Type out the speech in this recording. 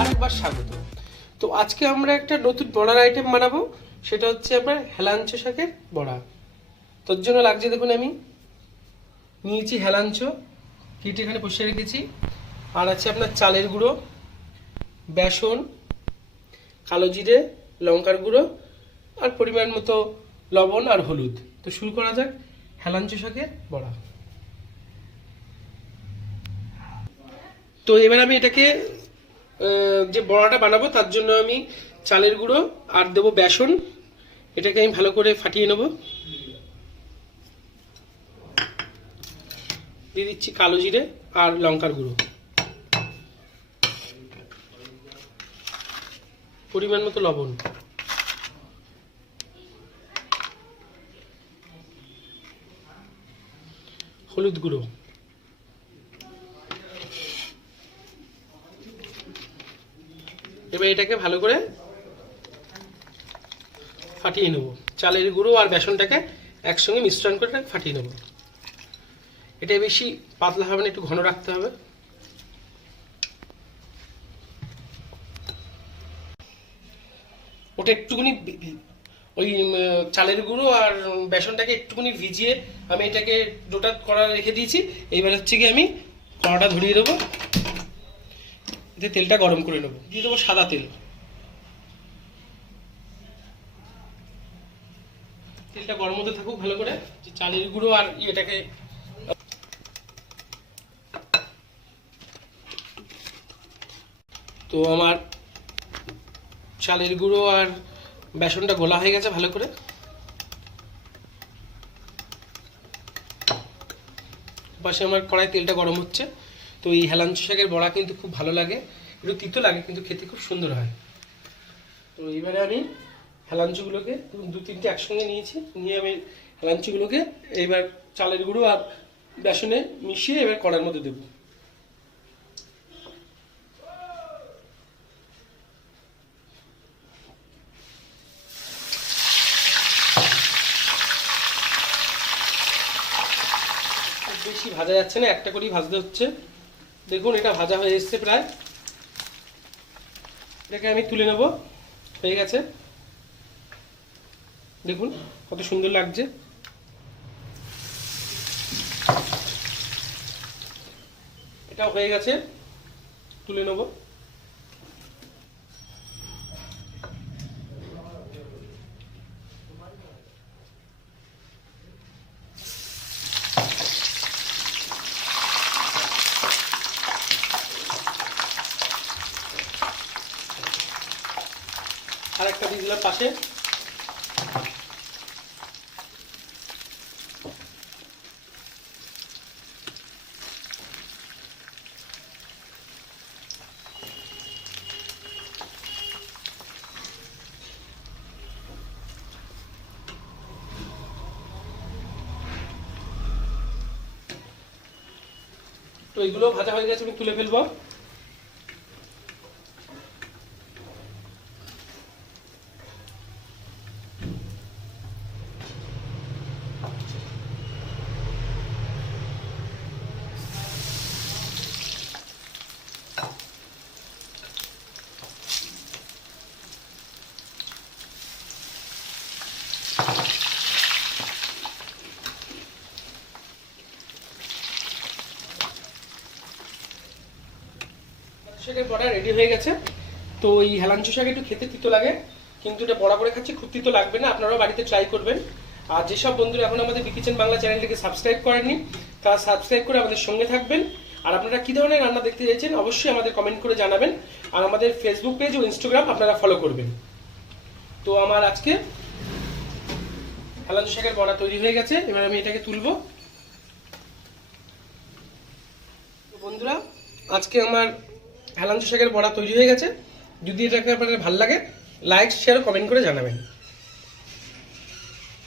আরেকবার স্বাগত। তো আজকে আমরা একটা নতুন বড়ার আইটেম বানাবো, সেটা হচ্ছে আপনার হেলাঞ্চো শাকের বড়া। তোর জন্য লাগছে দেখুন, আমি নিয়েছি হেলাঞ্চো, কেটে এখানে বসিয়ে রেখেছি। আর আছে আপনার চালের গুঁড়ো, বেসন, কালো জিরে, লঙ্কার গুঁড়ো আর পরিমাণ মতো লবণ আর হলুদ। তো শুরু করা যাক হেলাঞ্চো শাকের বড়া। তো এবার আমি এটাকে যে বড়াটা বানাবো তার জন্য আমি চালের গুঁড়ো আর দেবো বেসন, এটাকে আমি ভালো করে ফাটিয়ে নেব। দিয়ে দিচ্ছি কালো জিরে আর লঙ্কার গুঁড়ো, পরিমাণ মতো লবণ, হলুদ গুঁড়ো, এবার এটাকে ভালো করে ফাটিয়ে নেব। চালের গুঁড়ো আর বেসনটাকে একসঙ্গে মিশ্রণ করে ফাটিয়ে নেব। এটা বেশি পাতলা হবে না, একটু ঘন রাখতে হবে। ওটা একটুখানি ওই চালের গুঁড়ো আর বেসনটাকে একটুখানি ভিজিয়ে আমি এটাকে ডোটা করা রেখে দিয়েছি। এইবার হচ্ছে কি আমি কড়াটা ধরিয়ে দেবো, এতে তেলটা গরম করে নেব। দিয়ে দেবো সাদা তেল। তেলটা গরম হতে থাকুক ভালো করে। চালের গুঁড়ো আর এটাকে তো আমার চালের গুঁড়ো আর বেসনটা গোলা হয়ে গেছে ভালো করে। পাশে আমার কড়াই তেলটা গরম হচ্ছে। তো এই হেলাঞ্চো শাকের বড়া কিন্তু খুব ভালো লাগে, একটু তিতো লাগে কিন্তু খেতে খুব সুন্দর হয়। তো এবারে আমি হেলাঞ্চোগুলোকে দু তিনটে একসঙ্গে নিয়েছি, নিয়ে আমি হেলাঞ্চোগুলোকে এবার চালের গুঁড়ো আর বেসনে মিশিয়ে এবার কড়ার মধ্যে দেবো। বেশি ভাজা যাচ্ছে না, একটা করেই ভাজতে হচ্ছে। দেখুন এটা ভাজা হয়ে এসছে প্রায়, এটাকে আমি তুলে নেব। হয়ে গেছে, দেখুন কত সুন্দর লাগছে। এটাও হয়ে গেছে, তুলে নেব। আর একটা দিয়ে দিলাম পাশে। তো এইগুলো ভাজা হয়ে গেছে, আমি তুলে ফেলবো। শাকের বড়া রেডি হয়ে গেছে। তো এই হেলাঞ্চো শাক একটু খেতে তিতো লাগে, কিন্তু এটা বড়া করে খাচ্ছে খুব তিতো লাগবে না। আপনারাও বাড়িতে ট্রাই করবেন। আর যেসব বন্ধুরা এখন আমাদের কিচেন বাংলা চ্যানেলটিকে সাবস্ক্রাইব করেননি, তারা সাবস্ক্রাইব করে আমাদের সঙ্গে থাকবেন। আর আপনারা কি ধরনের রান্না দেখতে চাইছেন অবশ্যই আমাদের কমেন্ট করে জানাবেন। আর আমাদের ফেসবুক পেজ ও ইনস্টাগ্রাম আপনারা ফলো করবেন। তো আমার আজকে হেলাঞ্চো শাকের বড়া তৈরি হয়ে গেছে, এবার আমি এটাকে তুলবো। বন্ধুরা আজকে আমার হেলাঞ্চো শাকের বড়া তৈরি হয়ে গেছে। যদি এটাকে আপনাদের ভালো লাগে, লাইক শেয়ার কমেন্ট করে জানাবেন।